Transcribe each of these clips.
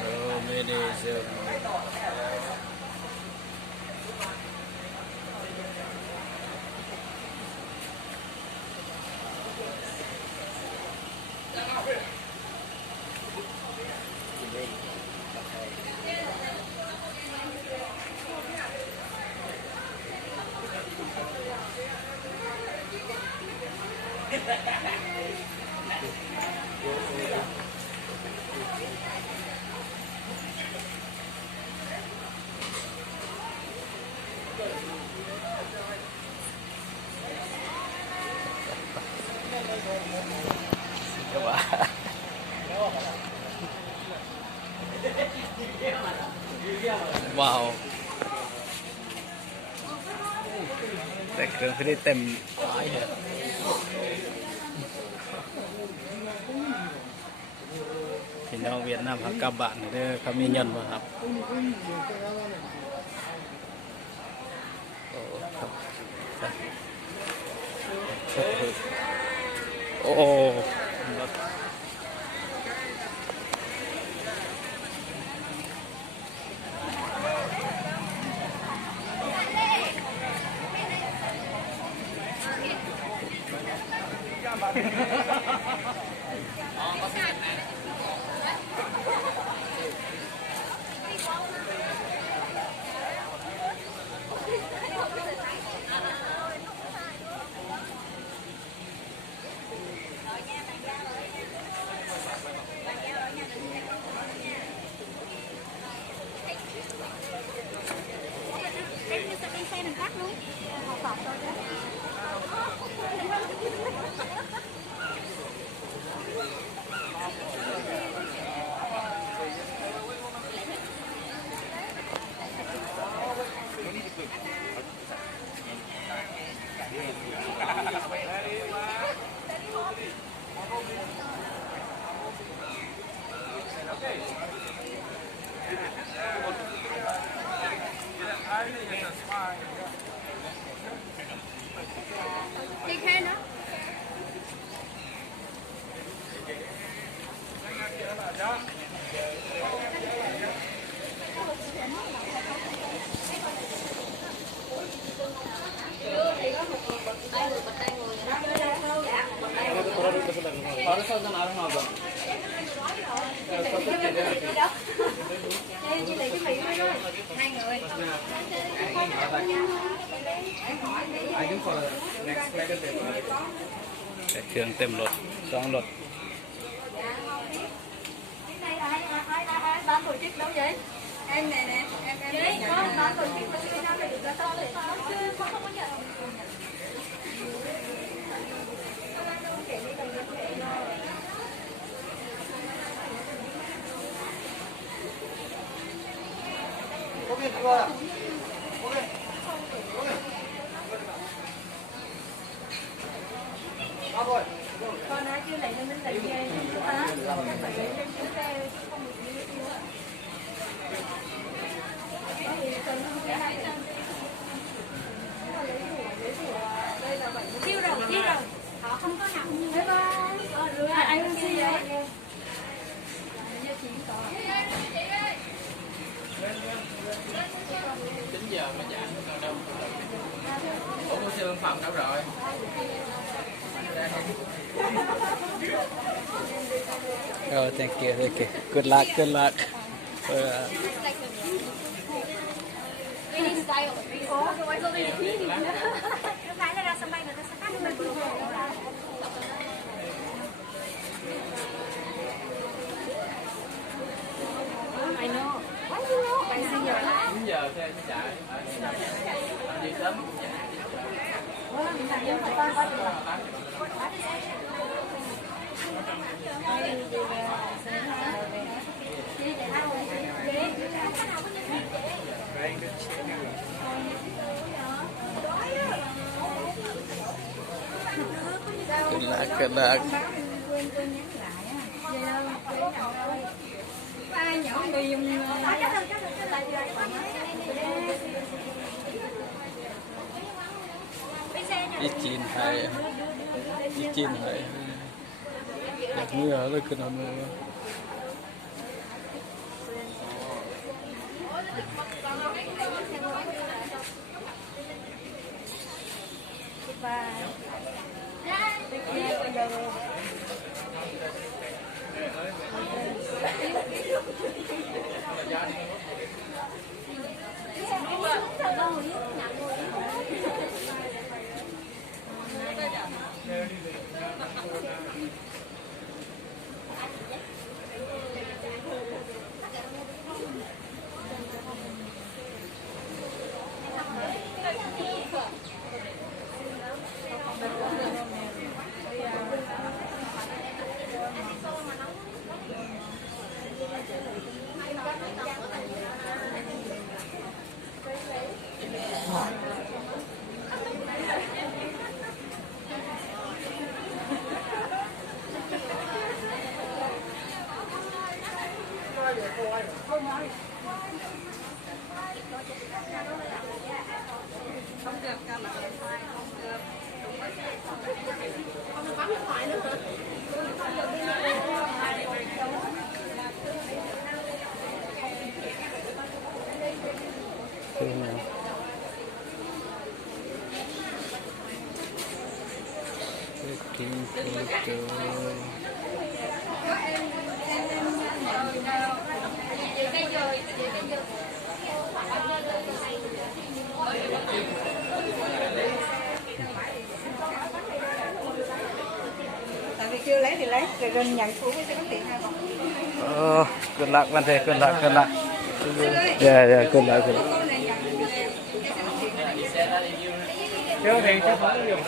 So many các bạn. Wow. Tại trường phải đi tìm hỏi hả? Thì nó Việt Nam hoặc các bạn để kami nhân vào học. Oh. Trường tem lột, xoắn lột. Ban tổ chức đâu vậy? Em nè nè, em có ban tổ chức đâu để được ra to để không có nhận. Có biết chưa? Con ai chưa lấy cho mình lấy về chúng ta phải lấy lên chúng ta không được như thế nữa. Chiêu rồi, họ không có nặng. Bye bye. Anh xin vậy. Oh, thank you, thank you. Good luck, good luck. Ủa, rồi tôi đi phía gì nữa. Không phải là ra sân bay người ta sẽ cắt bên kia. I know. Why you know? Bạn xin giờ. 9 giờ xe sẽ chạy. Đi sớm. Good luck. Đi chín hay đẹp mưa rồi cứ nằm mưa taking photo. Tại vì chưa lấy thì lấy, rồi gần nhận xuống sẽ có tiền hay không? Good luck, Văn Thề, good luck. Yeah, good luck. Chưa thì chắc không dùng.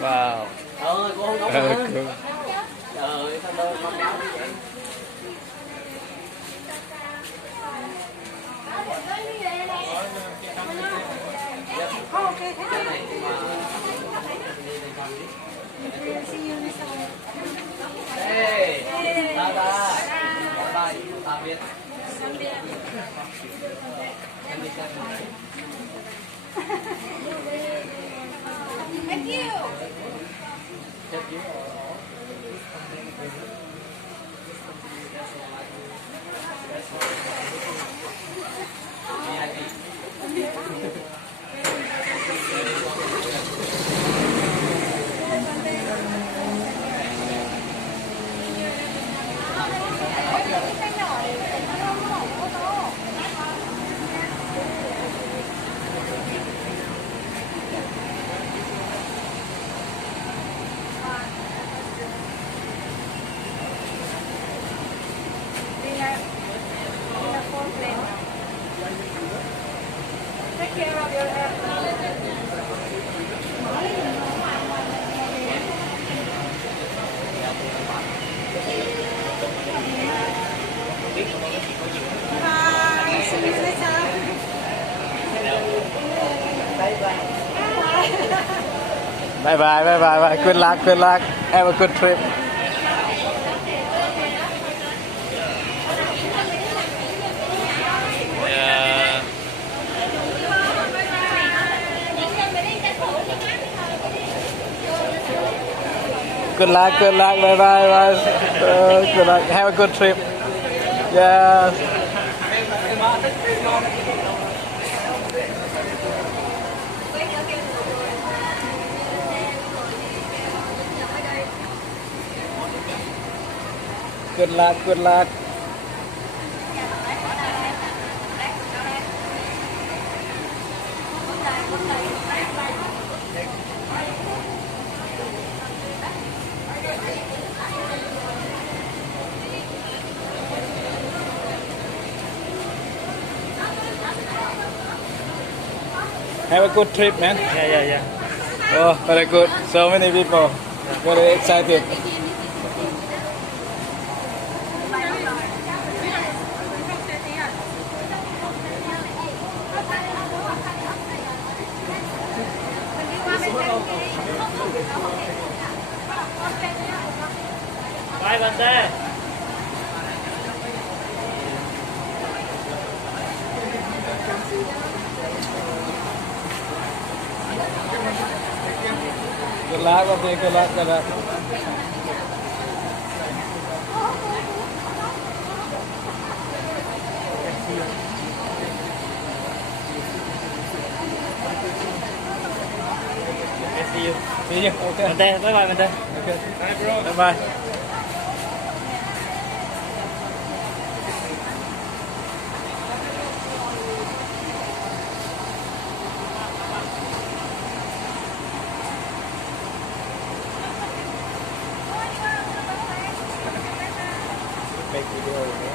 Wow. Cô không có nữa. Cool. Trời ơi, sao đâu mà béo như vậy? Hey, bye bye, tạm biệt. Thank you. Take care of your health. Bye bye. Good luck. Have a good trip. Yeah. good luck, good luck, bye bye, bye. Good luck, have a good trip. Yeah. Good luck, good luck. Have a good trip, man. Yeah. Oh, very good. So many people. Very excited. Bye bạn xe. Good luck, okay, good luck, good luck. See you. See you. Okay. Bạn xe, bye bye bạn xe. Okay. Bye bye. Make video.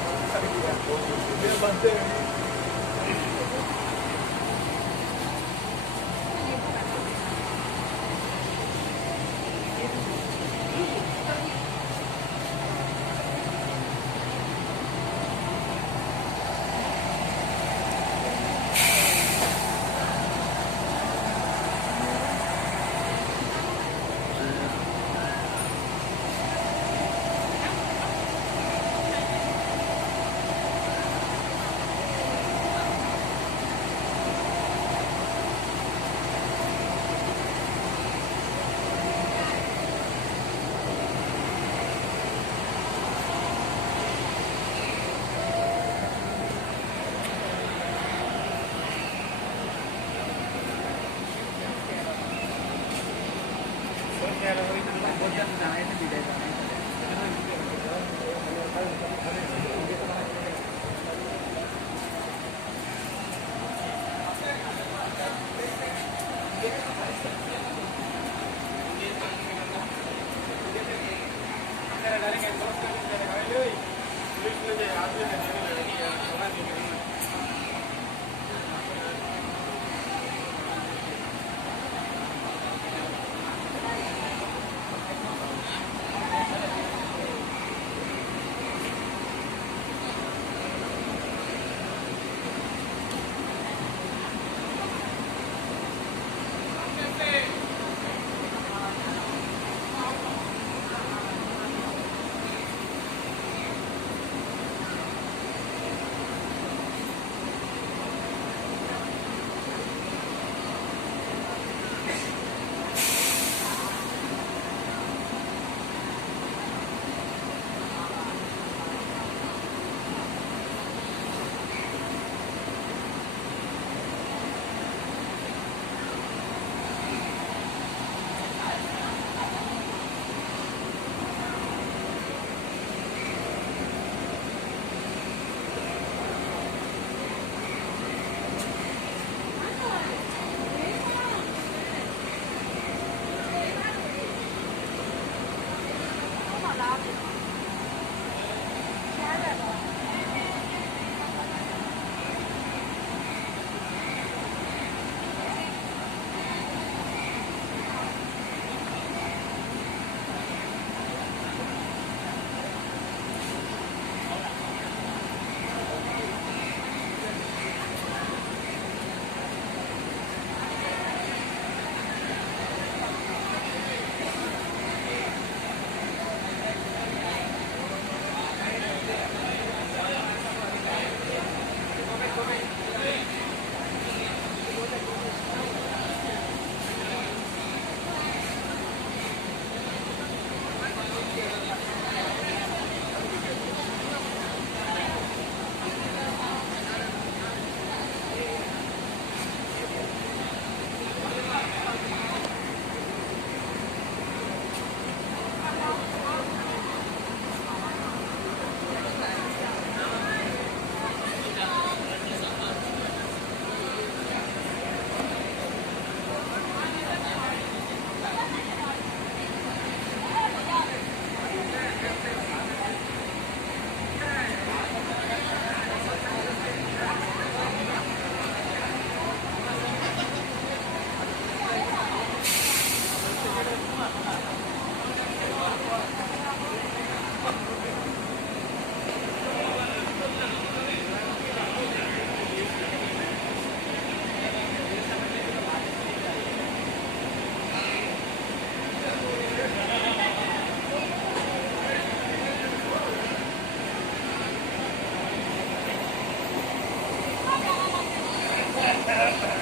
Bye.